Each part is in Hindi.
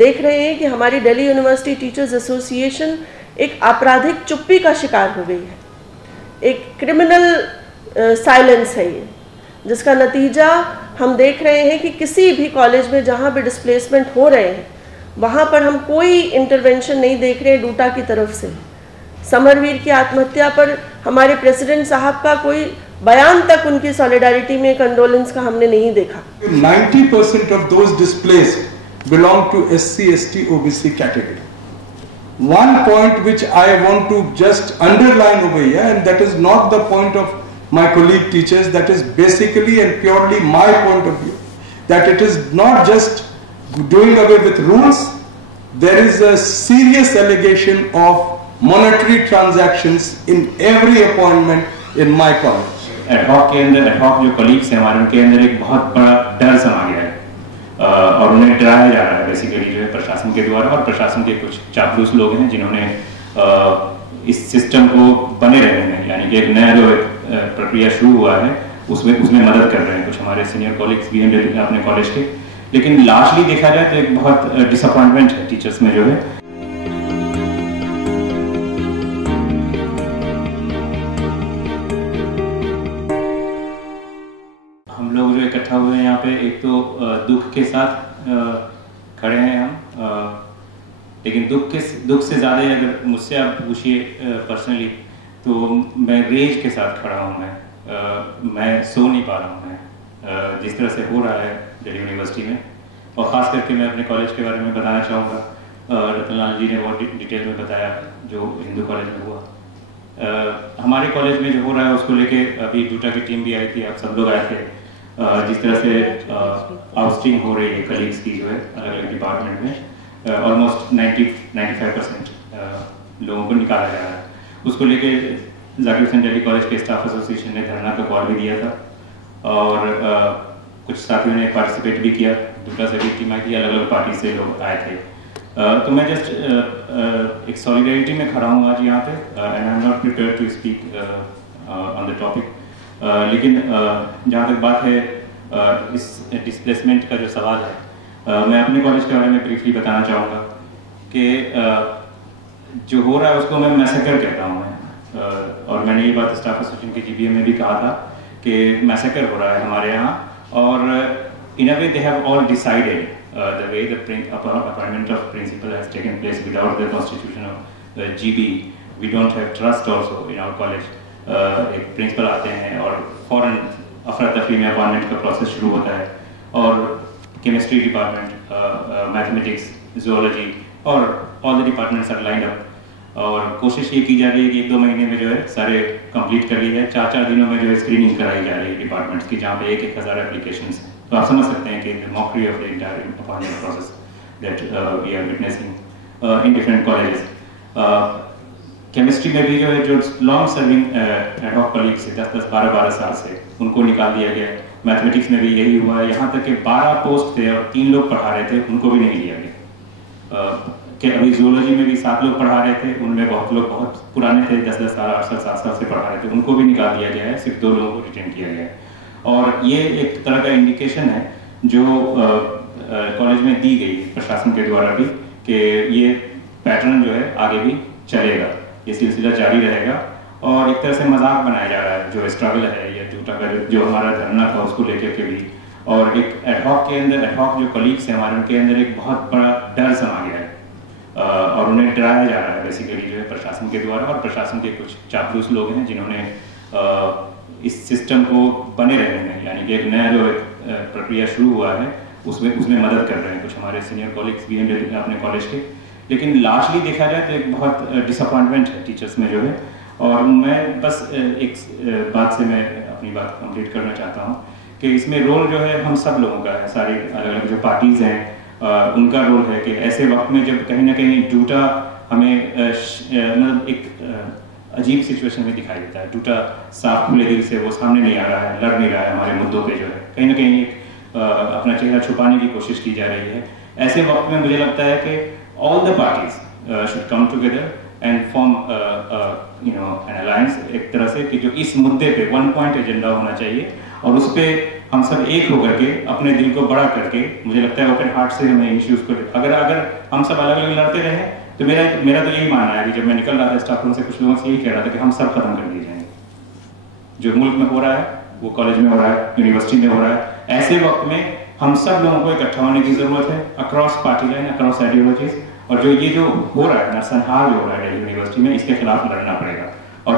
देख रहे हैं कि हमारी दिल्ली यूनिवर्सिटी टीचर्स एसोसिएशन एक आपराधिक चुप्पी का शिकार हो गई है, एक क्रिमिनल साइलेंस है ये, जिसका नतीजा हम देख रहे हैं कि किसी भी कॉलेज में जहाँ भी डिस्प्लेसमेंट हो रहे हैं वहाँ पर हम कोई इंटरवेंशन नहीं देख रहे हैं डूटा की तरफ से। समरवीर की आत्महत्या पर हमारे प्रेसिडेंट साहब का कोई बयान तक उनकी सॉलिडारिटी में कंडोलेंस का हमने नहीं देखा। 90% of those displaced belong to SC, ST, OBC category. One point which I want to just underline over here, and that is not the point of my colleague teachers, that is basically and purely my point of view, that it is not just doing away with rules. There is a serious allegation of monetary transactions in every appointment in my college. Ad hoc के अंदर एडहॉक जो कलीग्स हैं हमारे, उनके अंदर एक बहुत बड़ा डर समा गया है और उन्हें डराया जा रहा है बेसिकली जो है प्रशासन के द्वारा, और प्रशासन के कुछ चापलूस लोग हैं जिन्होंने इस सिस्टम को बने रहने में, यानी कि एक नया जो प्रक्रिया शुरू हुआ है उसमें मदद कर रहे हैं। कुछ हमारे सीनियर कॉलीग्स भी हैं अपने कॉलेज के, लेकिन लास्टली देखा जाए तो एक बहुत डिसअपॉइंटमेंट है टीचर्स में जो है। हम लोग जो इकट्ठा हुए हैं यहाँ पे, एक तो दुख के साथ खड़े हैं हम, लेकिन दुख से ज़्यादा अगर मुझसे आप पूछिए पर्सनली तो मैं रेज के साथ खड़ा हूँ। मैं सो नहीं पा रहा हूँ मैं जिस तरह से हो रहा है दिल्ली यूनिवर्सिटी में, और ख़ास करके मैं अपने कॉलेज के बारे में बताना चाहूँगा। रतनलाल जी ने बहुत डिटेल में बताया जो हिंदू कॉलेज में हुआ। हमारे कॉलेज में जो हो रहा है उसको लेके अभी डूटा की टीम भी आई थी, आप सब लोग आए थे। जिस तरह से आउटस्टिंग हो रही है कलीग्स की जो है अलग अलग डिपार्टमेंट में, ऑलमोस्ट 90-95% लोगों को निकाला जा रहा है, उसको लेके जाकिर हुसैन दिल्ली कॉलेज के स्टाफ एसोसिएशन ने धरना का कॉल भी दिया था, और कुछ साथियों ने पार्टिसिपेट भी किया। डूटा से भी टीम आई थी, अलग अलग पार्टी से लोग आए थे। तो मैं जस्ट एक सॉलिडारिटी में खड़ा हूँ आज यहाँ पे, and I am not prepared to speak on the topic. लेकिन जहाँ तक बात है इस डिस्प्लेसमेंट का जो सवाल है, मैं अपने कॉलेज के बारे में ब्रीफली बताना चाहूँगा कि जो हो रहा है उसको मैं मैसेकर कहता हूँ मैं, और मैंने ये बात स्टाफ एसोसिएशन के जीबीए में भी कहा था कि मैसेकर हो रहा है हमारे यहाँ, और in a way they have all decided the way the appointment of principal has taken place without the constitution of GB. We don't have trust also in our college. एक प्रिंसिपल आते हैं और फौरन अफरा तफरी में अपॉइंटमेंट का प्रोसेस शुरू होता है, और केमिस्ट्री डिपार्टमेंट, मैथमेटिक्स, जूलॉजी और all the departments are lined up, और कोशिश ये की जा रही है कि 1-2 महीने में जो है सारे कंप्लीट कर लिए जाए। 4-4 दिनों में जो है स्क्रीनिंग कराई जा रही है डिपार्टमेंट्स की, जहाँ पे 1,000 एप्लीकेशंस हैं। तो आप समझ सकते हैं कि the mockery of the entire appointment process that we are witnessing in different colleges. Chemistry में भी जो है जो लॉन्ग सर्विंग एडहॉक कलीग्स से 10-10, 12-12 साल से, उनको निकाल दिया गया। मैथमेटिक्स में भी यही हुआ है, यहाँ तक कि 12 पोस्ट थे और 3 लोग पढ़ा रहे थे, उनको भी नहीं लिया गया। कि अभी जूलॉजी में भी 7 लोग पढ़ा रहे थे, उनमें बहुत लोग बहुत पुराने थे, 10-10 साल, 8 साल, 7 साल से पढ़ा रहे थे, उनको भी निकाल दिया गया है। सिर्फ 2 लोगों को रिटेन किया गया है, और ये एक तरह का इंडिकेशन है जो कॉलेज में दी गई प्रशासन के द्वारा भी, कि ये पैटर्न जो है आगे भी चलेगा, ये सिलसिला जारी रहेगा, और एक तरह से मजाक बनाया जा रहा है जो स्ट्रगल है या डूटा का जो हमारा धरना था उसको लेकर के भी। और एक एडहॉक के अंदर, एडहॉक जो कलीग्स हैं हमारे, उनके अंदर एक बहुत बड़ा डर समा गया है, और उन्हें डराया जा रहा है बेसिकली जो है प्रशासन के द्वारा, और प्रशासन के कुछ चापलूस लोग हैं जिन्होंने इस सिस्टम को बने रहने में, यानी कि एक नया जो प्रक्रिया शुरू हुआ है उसमें मदद कर रहे हैं। कुछ हमारे सीनियर कॉलीग्स भी हैं अपने कॉलेज के, लेकिन लास्टली देखा जाए तो एक बहुत डिसअपॉइंटमेंट है टीचर्स में जो है। और मैं बस एक बात से मैं अपनी बात कंप्लीट करना चाहता हूँ कि इसमें रोल जो है हम सब लोगों का है, सारी अलग अलग जो पार्टीज हैं उनका रोल है कि ऐसे वक्त में जब कहीं ना कहीं डूटा हमें मतलब एक अजीब सिचुएशन में दिखाई देता है, डूटा साफ खुले दिल से वो सामने नहीं आ रहा है, लड़ नहीं रहा है हमारे मुद्दों पे, जो है कहीं ना कहीं अपना चेहरा छुपाने की कोशिश की जा रही है। ऐसे वक्त में मुझे लगता है कि all the parties should come together and form an alliance, एक तरह से कि जो इस मुद्दे पे 1 point एजेंडा होना चाहिए, और उस पर हम सब एक होकर के अपने दिल को बड़ा करके, मुझे लगता है ओपन हार्ट से हमें इश्यूज को, अगर हम सब अलग अलग लड़ते रहे तो मेरा तो यही मानना है कि जब मैं निकल रहा था स्टाफ रूम से कुछ लोगों से यही कह रहा था कि हम सब खत्म कर दिए जाएंगे। जो मुल्क में हो रहा है वो कॉलेज में हो रहा है, यूनिवर्सिटी में हो रहा है। ऐसे वक्त में हम सब लोगों को इकट्ठा होने की जरूरत है, across party line, across ideologies. और जो हो रहा है, नरसंहार जो हो रहा है दिल्ली यूनिवर्सिटी में, इसके खिलाफ लड़ना पड़ेगा। और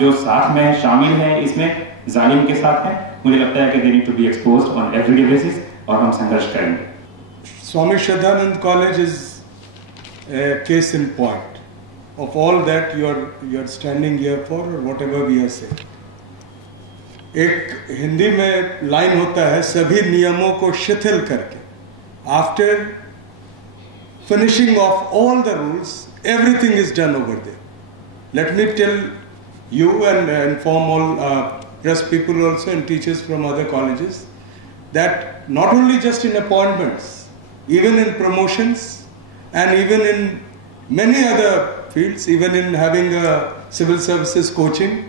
जो साथ में शामिल हैं इसमें जालिम के साथ हैं, मुझे लगता है कि they need to be exposed on everyday basis, और हम संघर्ष करेंगे। Swami Shraddhanand College is a case in point of all that you're standing here for, or whatever we are saying. एक हिंदी में लाइन होता है, सभी नियमों को शिथिल करके, after finishing off all the rules, everything is done over there. Let me tell you and inform all press people also and teachers from other colleges that not only just in appointments, even in promotions and even in many other fields, even in having a civil services coaching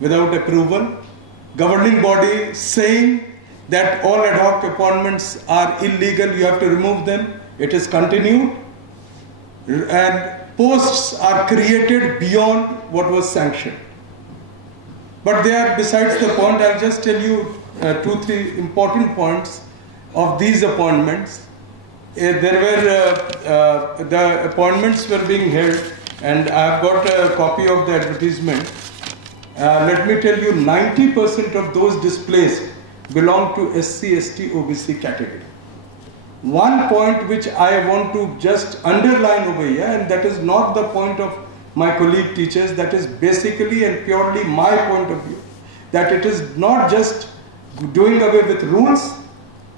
without approval, governing body saying that all ad hoc appointments are illegal, you have to remove them. It is continued, and posts are created beyond what was sanctioned. But they are besides the point. I'll just tell you 2-3 important points of these appointments. There were the appointments were being held, and I've got a copy of the advertisement. Let me tell you, 90% of those displaced belong to SC, ST, OBC category. One point which I want to just underline over here, and that is not the point of my colleague teachers, that is basically and purely my point of view, that it is not just doing away with rules.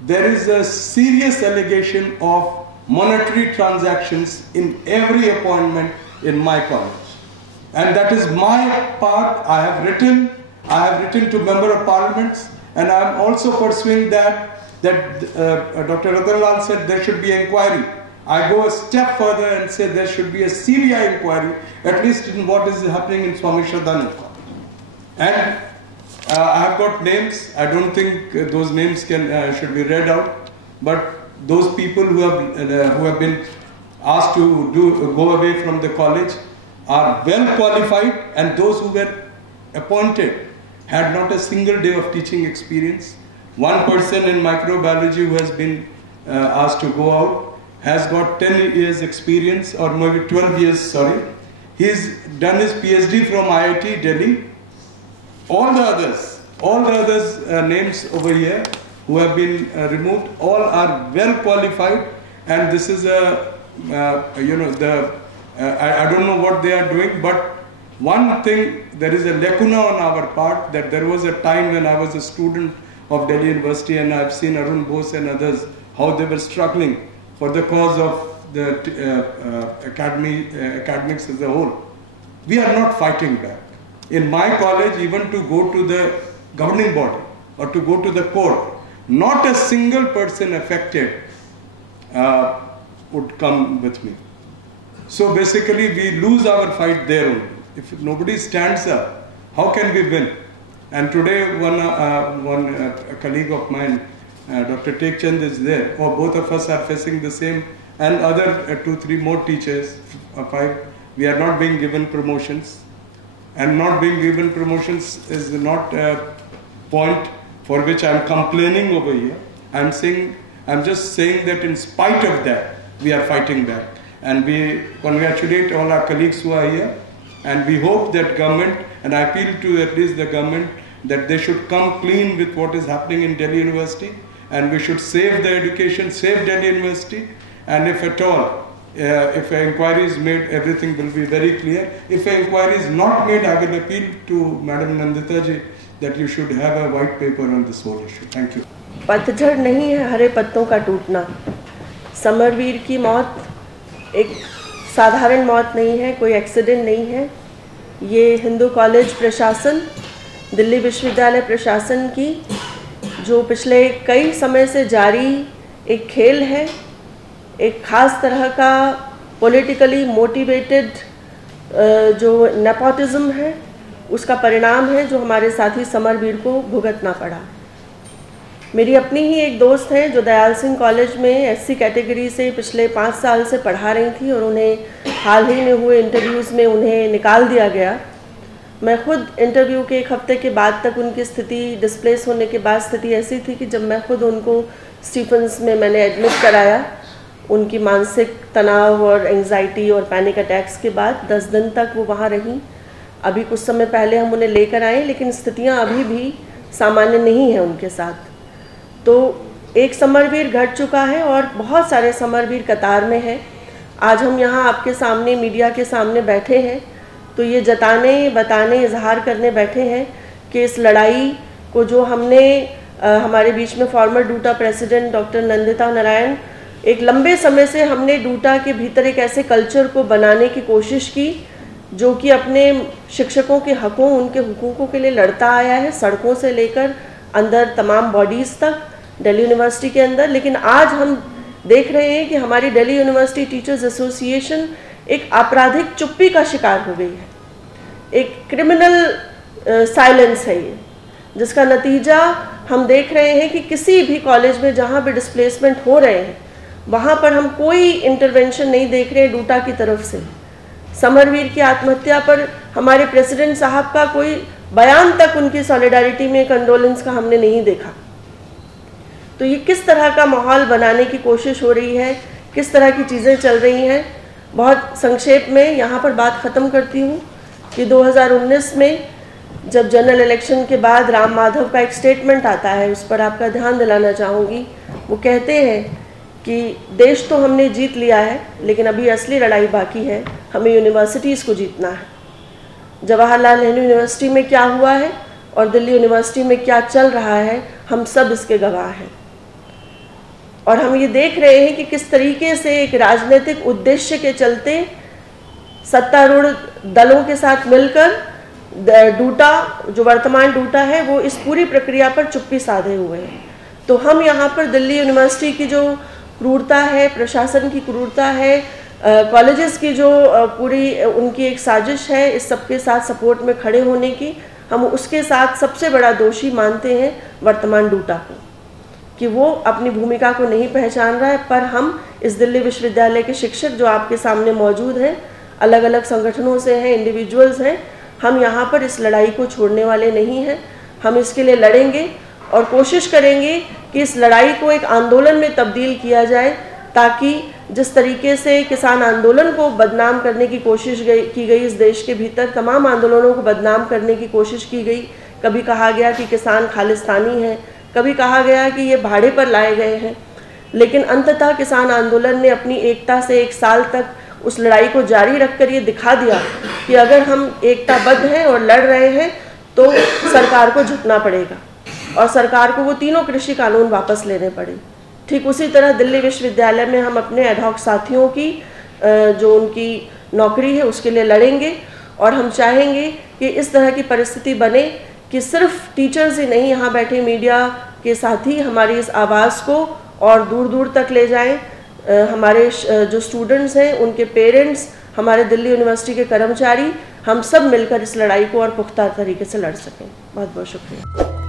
There is a serious allegation of monetary transactions in every appointment in my college, and that is my part. I have written to member of parliaments, and I am also pursuing that Dr. Ratanlal said there should be inquiry. I go a step further and say there should be a CBI inquiry, at least in what is happening in Swami Shraddhanand College. And I have got names. I don't think those names should be read out, but those people who have been asked to go away from the college are well qualified, and those who were appointed had not a single day of teaching experience. One person in microbiology who has been asked to go out has got 10 years experience, or maybe 12 years, sorry. He's done his PhD from IIT Delhi. All the others names over here who have been removed, all are well qualified, and this is I don't know what they are doing, but one thing, there is a lacuna on our part, that there was a time when I was a student of Delhi University, and I've seen Arun Bose and others, how they were struggling for the cause of the academics as a whole. We are not fighting back. In my college, even to go to the governing body or to go to the court, not a single person affected would come with me. So basically we lose our fight there only. If nobody stands up, how can we win? And today one colleague of mine, Dr. Tekchand, is there, or both of us are facing the same, and other 2-3 more teachers, 5, we are not being given promotions. And not being given promotions is not a point for which I am complaining over here. I'm just saying that in spite of that, we are fighting back. And we congratulate all our colleagues who are here. And we hope that government, and I appeal to at least the government, that they should come clean with what is happening in Delhi University. And we should save the education, save Delhi University. And if at all, if an inquiry is made, everything will be very clear. If an inquiry is not made, I will appeal to Madam Nandita ji that you should have a white paper on this whole issue. Thank you. पतझड़ नहीं है हरे पत्तों का टूटना। समरवीर की मौत एक साधारण मौत नहीं है, कोई एक्सीडेंट नहीं है। ये हिंदू कॉलेज प्रशासन, दिल्ली विश्वविद्यालय प्रशासन की जो पिछले कई समय से जारी एक खेल है, एक ख़ास तरह का पॉलिटिकली मोटिवेटेड जो नेपोटिज्म है, उसका परिणाम है जो हमारे साथी समरवीर को भुगतना पड़ा। मेरी अपनी ही एक दोस्त हैं जो दयाल सिंह कॉलेज में एससी कैटेगरी से पिछले 5 साल से पढ़ा रही थी और उन्हें हाल ही में हुए इंटरव्यूज़ में उन्हें निकाल दिया गया। मैं खुद इंटरव्यू के 1 हफ्ते के बाद तक उनकी स्थिति डिस्प्लेस होने के बाद स्थिति ऐसी थी कि जब मैं खुद उनको स्टीफन्स में मैंने एडमिट कराया, उनकी मानसिक तनाव और एंग्जाइटी और पैनिक अटैक्स के बाद 10 दिन तक वो वहाँ रहीं। अभी कुछ समय पहले हम उन्हें लेकर आए, लेकिन स्थितियाँ अभी भी सामान्य नहीं हैं उनके साथ। तो एक समरवीर घट चुका है और बहुत सारे समरवीर कतार में हैं। आज हम यहाँ आपके सामने मीडिया के सामने बैठे हैं तो ये जताने, बताने, इजहार करने बैठे हैं कि इस लड़ाई को जो हमने हमारे बीच में farmer due to president doctor Nandita Narayan, एक लंबे समय से हमने डूटा के भीतर एक ऐसे कल्चर को बनाने की कोशिश की जो कि अपने शिक्षकों के हकों, उनके हुकूकों के लिए लड़ता आया है, सड़कों से लेकर अंदर तमाम बॉडीज़ तक दिल्ली यूनिवर्सिटी के अंदर। लेकिन आज हम देख रहे हैं कि हमारी दिल्ली यूनिवर्सिटी टीचर्स एसोसिएशन एक आपराधिक चुप्पी का शिकार हो गई है। एक क्रिमिनल साइलेंस है ये, जिसका नतीजा हम देख रहे हैं कि किसी भी कॉलेज में जहाँ भी डिस्प्लेसमेंट हो रहे हैं वहाँ पर हम कोई इंटरवेंशन नहीं देख रहे हैं डूटा की तरफ से। समरवीर की आत्महत्या पर हमारे प्रेसिडेंट साहब का कोई बयान तक उनकी सॉलिडारिटी में कंडोलेंस का हमने नहीं देखा। तो ये किस तरह का माहौल बनाने की कोशिश हो रही है, किस तरह की चीज़ें चल रही हैं, बहुत संक्षेप में यहाँ पर बात ख़त्म करती हूँ कि 2019 में जब जनरल इलेक्शन के बाद राम माधव का एक स्टेटमेंट आता है, उस पर आपका ध्यान दिलाना चाहूँगी। वो कहते हैं कि देश तो हमने जीत लिया है, लेकिन अभी असली लड़ाई बाकी है, हमें यूनिवर्सिटीज़ को जीतना है। जवाहरलाल नेहरू यूनिवर्सिटी में क्या हुआ है और दिल्ली यूनिवर्सिटी में क्या चल रहा है, हम सब इसके गवाह हैं। और हम ये देख रहे हैं कि किस तरीके से एक राजनीतिक उद्देश्य के चलते सत्तारूढ़ दलों के साथ मिलकर डूटा, जो वर्तमान डूटा है, वो इस पूरी प्रक्रिया पर चुप्पी साधे हुए हैं। तो हम यहाँ पर दिल्ली यूनिवर्सिटी की जो क्रूरता है, प्रशासन की क्रूरता है, कॉलेजेस की जो पूरी उनकी एक साजिश है इस सबके साथ सपोर्ट में खड़े होने की, हम उसके साथ सबसे बड़ा दोषी मानते हैं वर्तमान डूटा को, कि वो अपनी भूमिका को नहीं पहचान रहा है। पर हम इस दिल्ली विश्वविद्यालय के शिक्षक जो आपके सामने मौजूद हैं, अलग अलग संगठनों से हैं, इंडिविजुअल्स हैं, हम यहाँ पर इस लड़ाई को छोड़ने वाले नहीं हैं। हम इसके लिए लड़ेंगे और कोशिश करेंगे कि इस लड़ाई को एक आंदोलन में तब्दील किया जाए, ताकि जिस तरीके से किसान आंदोलन को बदनाम करने की कोशिश की गई, इस देश के भीतर तमाम आंदोलनों को बदनाम करने की कोशिश की गई। कभी कहा गया कि किसान खालिस्तानी हैं, कभी कहा गया कि ये भाड़े पर लाए गए हैं, लेकिन अंततः किसान आंदोलन ने अपनी एकता से 1 साल तक उस लड़ाई को जारी रखकर ये दिखा दिया कि अगर हम एकताबद्ध हैं और लड़ रहे हैं तो सरकार को झुकना पड़ेगा और सरकार को वो तीनों कृषि कानून वापस लेने पड़े। ठीक उसी तरह दिल्ली विश्वविद्यालय में हम अपने एडहॉक साथियों की जो उनकी नौकरी है उसके लिए लड़ेंगे और हम चाहेंगे कि इस तरह की परिस्थिति बने कि सिर्फ टीचर्स ही नहीं, यहाँ बैठे मीडिया के साथी हमारी इस आवाज़ को और दूर दूर तक ले जाएं। हमारे जो स्टूडेंट्स हैं, उनके पेरेंट्स, हमारे दिल्ली यूनिवर्सिटी के कर्मचारी, हम सब मिलकर इस लड़ाई को और पुख्ता तरीके से लड़ सकें। बहुत बहुत शुक्रिया।